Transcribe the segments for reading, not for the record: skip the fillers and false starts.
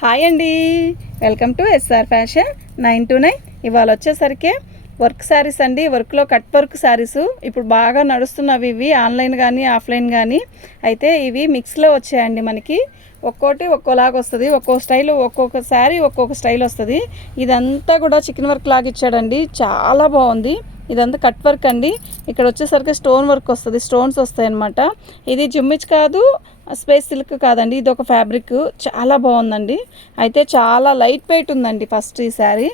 Hi అండి, welcome to SR fashion 929. ఇవాళ వచ్చేసరికి వర్క్ శారీస్ అండి. వర్క్లో కట్ వర్క్ శారీస్ ఇప్పుడు బాగా నడుస్తున్నవి. ఇవి ఆన్లైన్ కానీ ఆఫ్లైన్ కానీ. అయితే ఇవి మిక్స్లో వచ్చాయండి. మనకి ఒక్కోటి ఒక్కోలాగా వస్తుంది, ఒక్కో స్టైల్, ఒక్కొక్క శారీ ఒక్కొక్క స్టైల్ వస్తుంది. ఇదంతా కూడా చికెన్ వర్క్ లాగా ఇచ్చాడండి, చాలా బాగుంది. ఇదంతా కట్ వర్క్ అండి. ఇక్కడ వచ్చేసరికి స్టోన్ వర్క్ వస్తుంది, స్టోన్స్ వస్తాయి అన్నమాట. ఇది జిమ్మిచ్ కాదు, స్పేస్ సిల్క్ కాదండి, ఇది ఒక ఫ్యాబ్రిక్. చాలా బాగుందండి. అయితే చాలా లైట్ వెయిట్ ఉందండి. ఫస్ట్ ఈ శారీ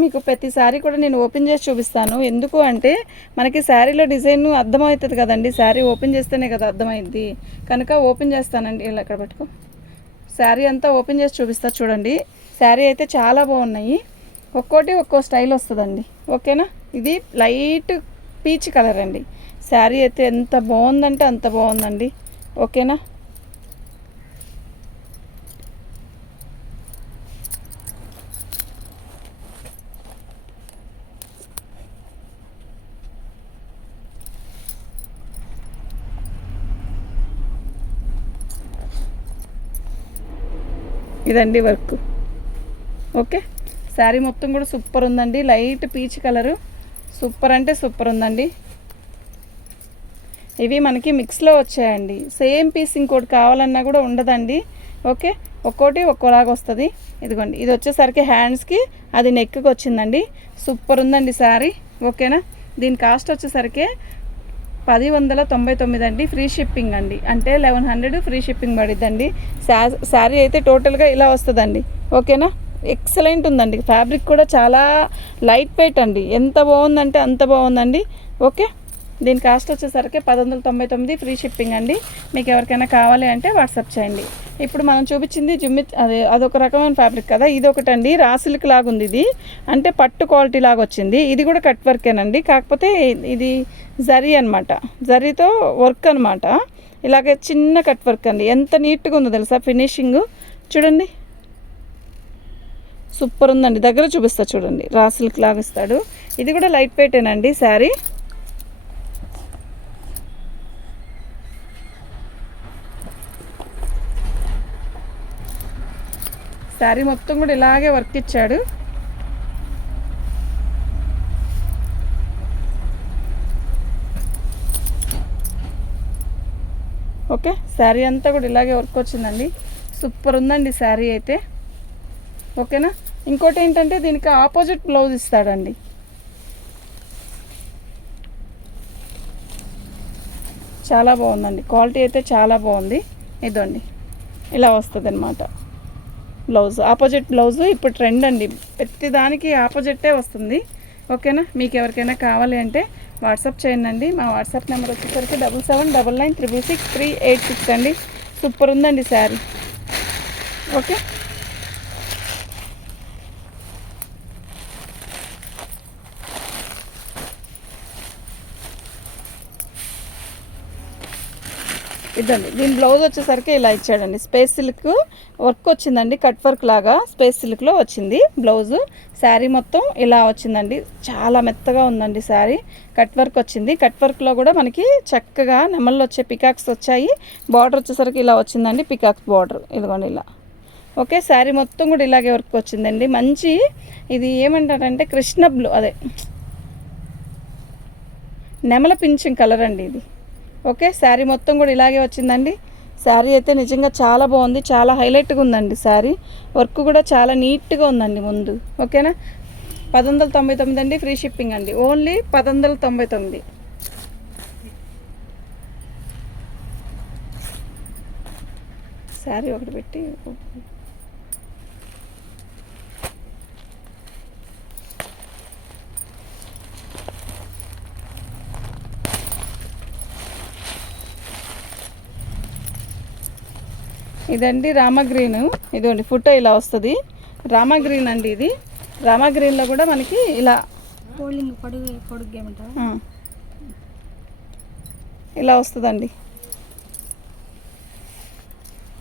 మీకు ప్రతి శారీ కూడా నేను ఓపెన్ చేసి చూపిస్తాను. ఎందుకు అంటే మనకి శారీలో డిజైన్ అర్థమవుతుంది కదండి, శారీ ఓపెన్ చేస్తేనే కదా అర్థమైంది. కనుక ఓపెన్ చేస్తానండి. ఇలా ఇక్కడ పెట్టుకో, శారీ అంతా ఓపెన్ చేసి చూపిస్తా చూడండి. శారీ అయితే చాలా బాగున్నాయి, ఒక్కోటి ఒక్కో స్టైల్ వస్తుందండి. ఓకేనా. ఇది లైట్ పీచ్ కలర్ అండి. శారీ అయితే ఎంత బాగుందంటే అంత బాగుందండి. ఓకేనా. ఇదండి వర్క్. ఓకే. శారీ మొత్తం కూడా సూపర్ ఉందండి, లైట్ పీచ్ కలరు, సూపర్ అంటే సూపర్ ఉందండి. ఇవి మనకి మిక్స్లో వచ్చాయండి. సేమ్ పీస్ ఇంకోటి కావాలన్నా కూడా ఉండదండి. ఓకే, ఒక్కోటి ఒక్కోలాగా వస్తుంది. ఇదిగోండి, ఇది వచ్చేసరికి హ్యాండ్స్కి, అది నెక్కి వచ్చిందండి. సూపర్ ఉందండి శారీ. ఓకేనా. దీని కాస్ట్ వచ్చేసరికి 1099 అండి. ఫ్రీ షిప్పింగ్ అండి, అంటే 1100 ఫ్రీ షిప్పింగ్ పడిద్దండి. శారీ అయితే టోటల్గా ఇలా వస్తుందండి. ఓకేనా. ఎక్సలెంట్ ఉందండి. ఫ్యాబ్రిక్ కూడా చాలా లైట్ వెయిట్ అండి. ఎంత బాగుందంటే అంత బాగుందండి. ఓకే. దీని కాస్ట్ వచ్చేసరికి 1199 ఫ్రీ షిప్పింగ్ అండి. మీకు ఎవరికైనా కావాలి అంటే వాట్సాప్ చేయండి. ఇప్పుడు మనం చూపించింది అదొక రకమైన ఫ్యాబ్రిక్ కదా, ఇది ఒకటండి. రా సిల్క్ లాగా ఉంది, ఇది అంటే పట్టు క్వాలిటీ లాగా వచ్చింది. ఇది కూడా కట్ వర్కేనండి, కాకపోతే ఇది జరీ అనమాట, జరీతో వర్క్ అనమాట. ఇలాగే చిన్న కట్ వర్క్ అండి. ఎంత నీట్గా ఉందో తెలుసా ఫినిషింగ్. చూడండి, సూపర్ ఉందండి. దగ్గర చూపిస్తా చూడండి, రా సిల్క్ లాగా ఇస్తాడు. ఇది కూడా లైట్ వెయిటేనండి శారీ. శారీ మొత్తం కూడా ఇలాగే వర్క్ ఇచ్చాడు. ఓకే, శారీ అంతా కూడా ఇలాగే వర్క్ వచ్చిందండి. సూపర్ ఉందండి శారీ అయితే. ఓకేనా. ఇంకోటి ఏంటంటే దీనికి ఆపోజిట్ బ్లౌజ్ ఇస్తాడండి. చాలా బాగుందండి, క్వాలిటీ అయితే చాలా బాగుంది. ఇదండి, ఇలా వస్తుంది అన్నమాట బ్లౌజ్. ఆపోజిట్ బ్లౌజ్ ఇప్పుడు ట్రెండ్ అండి, ప్రతి దానికి ఆపోజిట్టే వస్తుంది. ఓకేనా. మీకు ఎవరికైనా కావాలి అంటే వాట్సాప్ చేయండి. మా వాట్సాప్ నెంబర్ వచ్చేసరికి 7799666386 అండి. సూపర్ ఉందండి శారీ. ఓకే. ఇదండి, దీని బ్లౌజ్ వచ్చేసరికి ఇలా ఇచ్చాడండి. స్పేస్ సిల్క్ వర్క్ వచ్చిందండి, కట్ వర్క్ లాగా స్పేస్ సిల్క్లో వచ్చింది బ్లౌజు. శారీ మొత్తం ఇలా వచ్చిందండి, చాలా మెత్తగా ఉందండి శారీ. కట్ వర్క్ వచ్చింది. కట్ వర్క్లో కూడా మనకి చక్కగా నెమళ్ళు వచ్చే పికాక్స్ వచ్చాయి. బార్డర్ వచ్చేసరికి ఇలా వచ్చిందండి, పికాక్స్ బార్డర్. ఇదిగోండి ఇలా. ఓకే. శారీ మొత్తం కూడా ఇలాగే వర్క్ వచ్చిందండి. మంచి ఇది ఏమంటారంటే కృష్ణ బ్లూ, అదే నెమల పింఛం కలర్ అండి ఇది. ఓకే. శారీ మొత్తం కూడా ఇలాగే వచ్చిందండి. శారీ అయితే నిజంగా చాలా బాగుంది, చాలా హైలైట్గా ఉందండి శారీ. వర్క్ కూడా చాలా నీట్గా ఉందండి ముందు. ఓకేనా. 1199 అండి, ఫ్రీ షిప్పింగ్ అండి. ఓన్లీ 1199. శారీ ఒకటి పెట్టి ఇదండి రామా గ్రీన్. ఇదిగోండి ఫోటో ఇలా వస్తుంది. రామా గ్రీన్ అండి ఇది. రామా గ్రీన్లో కూడా మనకి ఇలా ఇలా వస్తుందండి.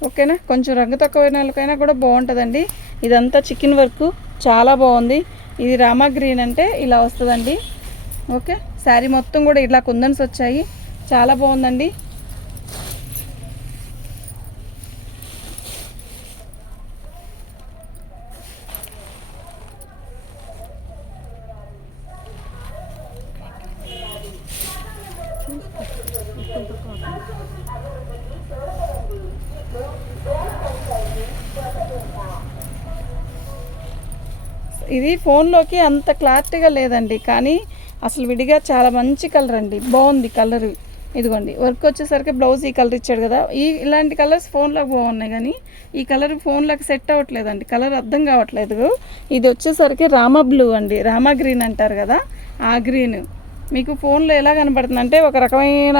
ఓకేనా. కొంచెం రంగు తక్కువైన వాళ్ళకైనా కూడా బాగుంటుందండి. ఇదంతా చికెన్ వర్క్, చాలా బాగుంది. ఇది రామా గ్రీన్ అంటే ఇలా వస్తుందండి. ఓకే. శారీ మొత్తం కూడా ఇలా కుందన్స్ వచ్చాయి, చాలా బాగుందండి. ఇది ఫోన్లోకి అంత క్లారిటీగా లేదండి, కానీ అసలు విడిగా చాలా మంచి కలర్ అండి, బాగుంది కలర్. ఇదిగోండి వర్క్ వచ్చేసరికి బ్లౌజ్ ఈ కలర్ ఇచ్చాడు కదా, ఇలాంటి కలర్స్ ఫోన్లోకి బాగున్నాయి, కానీ ఈ కలర్ ఫోన్లోకి సెట్ అవ్వట్లేదండి, కలర్ అర్థం కావట్లేదు. ఇది వచ్చేసరికి రామా బ్లూ అండి, రామా గ్రీన్ అంటారు కదా, ఆ గ్రీన్ మీకు ఫోన్లో ఎలా కనబడుతుంది అంటే ఒక రకమైన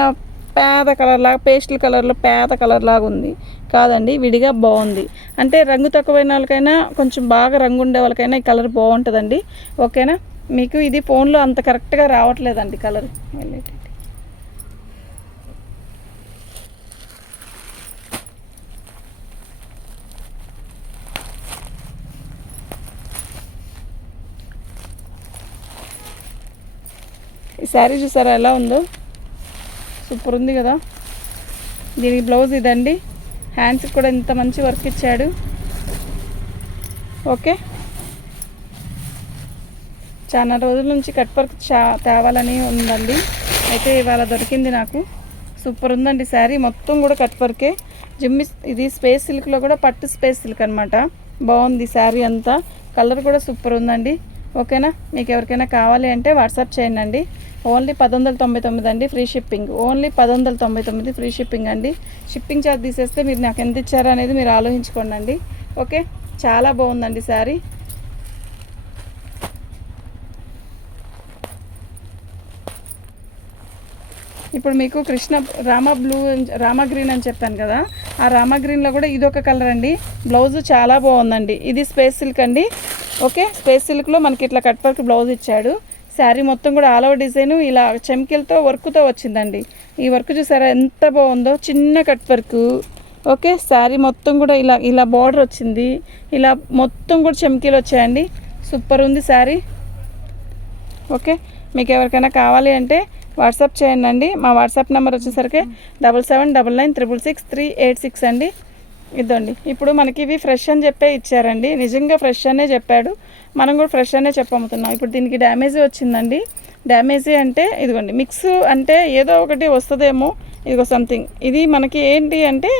పేద కలర్ లాగా, పేస్టల్ కలర్లో పేద కలర్ లాగా ఉంది. కాదండి, విడిగా బాగుంది. అంటే రంగు తక్కువైన వాళ్ళకైనా, కొంచెం బాగా రంగు ఉండే వాళ్ళకైనా ఈ కలర్ బాగుంటుందండి. ఓకేనా, మీకు ఇది ఫోన్లో అంత కరెక్ట్గా రావట్లేదండి కలర్. ఈ శారీ చూసారా ఎలా ఉందో, సూపర్ ఉంది కదా. దీనికి బ్లౌజ్ ఇదండి, హ్యాండ్స్కి కూడా ఇంత మంచి వర్క్ ఇచ్చాడు. ఓకే, చాలా రోజుల నుంచి కట్ వర్క్ తేవాలని ఉందండి, అయితే ఇవాళ దొరికింది నాకు. సూపర్ ఉందండి శారీ, మొత్తం కూడా కట్ వర్కే. ఇది స్పేస్ సిల్క్లో కూడా పట్టు స్పేస్ సిల్క్ అనమాట. బాగుంది శారీ అంతా, కలర్ కూడా సూపర్ ఉందండి. ఓకేనా, మీకు ఎవరికైనా కావాలి అంటే వాట్సాప్ చేయండి. ఓన్లీ 1199 అండి, free shipping. Only 1199 free shipping అండి. షిప్పింగ్ ఛార్జ్ తీసేస్తే మీరు నాకు ఎంత ఇచ్చారో అనేది మీరు ఆలోచించుకోండి అండి. ఓకే, చాలా బాగుందండి శారీ. ఇప్పుడు మీకు రామా బ్లూ, రామా గ్రీన్ అని చెప్పాను కదా, ఆ రామా గ్రీన్లో కూడా ఇదొక కలర్ అండి. బ్లౌజ్ చాలా బాగుందండి. ఇది స్పేస్ సిల్క్ అండి. ఓకే, స్పేస్ సిల్క్లో మనకి ఇట్లా కట్ వర్క్ బ్లౌజ్ ఇచ్చాడు. శారీ మొత్తం కూడా ఆల్ ఓవర్ డిజైన్ ఇలా చెమ్కిలతో వర్క్తో వచ్చిందండి. ఈ వర్క్ చూసారా ఎంత బాగుందో, చిన్న కట్ వర్క్. ఓకే, శారీ మొత్తం కూడా ఇలా బార్డర్ వచ్చింది, ఇలా మొత్తం కూడా చెమ్కీలు వచ్చాయండి. సూపర్ ఉంది శారీ. ఓకే, మీకు ఎవరికైనా కావాలి అంటే వాట్సాప్ చేయండి. మా వాట్సాప్ నెంబర్ వచ్చేసరికి 7799666386 అండి. ఇదండి, ఇప్పుడు మనకి ఇవి ఫ్రెష్ అని చెప్పే ఇచ్చారండి, నిజంగా ఫ్రెష్ అనే చెప్పాడు, మనం కూడా ఫ్రెష్ అనే చెప్పమ్ముతున్నాం. ఇప్పుడు దీనికి డ్యామేజీ వచ్చిందండి. డ్యామేజీ అంటే ఇదిగోండి, మిక్స్ అంటే ఏదో ఒకటి వస్తుందేమో, ఇదిగో సంథింగ్. ఇది మనకి ఏంటి అంటే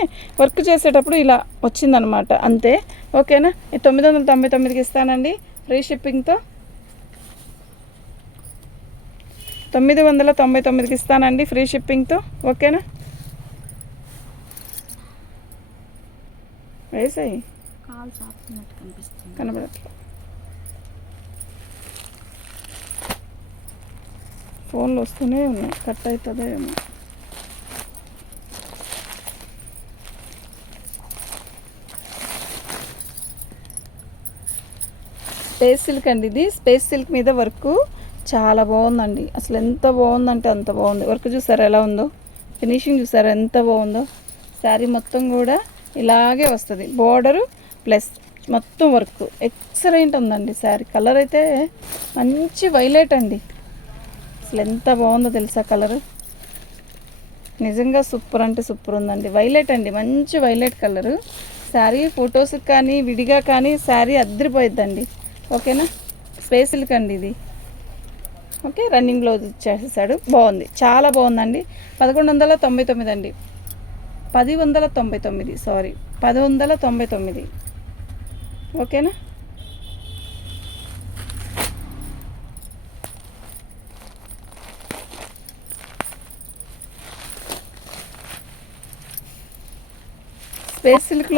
వర్క్ చేసేటప్పుడు ఇలా వచ్చిందనమాట, అంతే. ఓకేనా, ఇది 999కి ఇస్తానండి ఫ్రీ షిప్పింగ్తో. 999కి ఇస్తానండి ఫ్రీ షిప్పింగ్తో. ఓకేనా, వేసాయి కనబడట్లేదు, ఫోన్లు వస్తూనే ఉన్నాయి, కట్ అవుతుందో ఏమో. స్పేస్ సిల్క్ అండి, ఇది స్పేస్ సిల్క్ మీద వర్క్ చాలా బాగుందండి. అసలు ఎంత బాగుందంటే అంత బాగుంది. వర్క్ చూసారా ఎలా ఉందో, ఫినిషింగ్ చూసారా ఎంత బాగుందో. శారీ మొత్తం కూడా ఇలాగే వస్తుంది, బోర్డరు ప్లస్ మొత్తం వర్క్ ఎక్సలెంట్ ఉందండి శారీ. కలర్ అయితే మంచి వైలెట్ అండి, అసలు ఎంత బాగుందో తెలుసా కలరు, నిజంగా సూపర్ అంటే సూపర్ ఉందండి. వైలెట్ అండి, మంచి వైలెట్ కలరు. శారీ ఫొటోస్కి కానీ విడిగా కానీ శారీ అద్దరిపోయిద్దండి. ఓకేనా, స్పేస్ సిల్క్ అండి ఇది. ఓకే, రన్నింగ్ బ్లౌజ్ ఇచ్చేసాడు, బాగుంది, చాలా బాగుందండి. 1199 అండి, 1099, సారీ 1099. ఓకేనా, స్పేస్ సిల్క్లో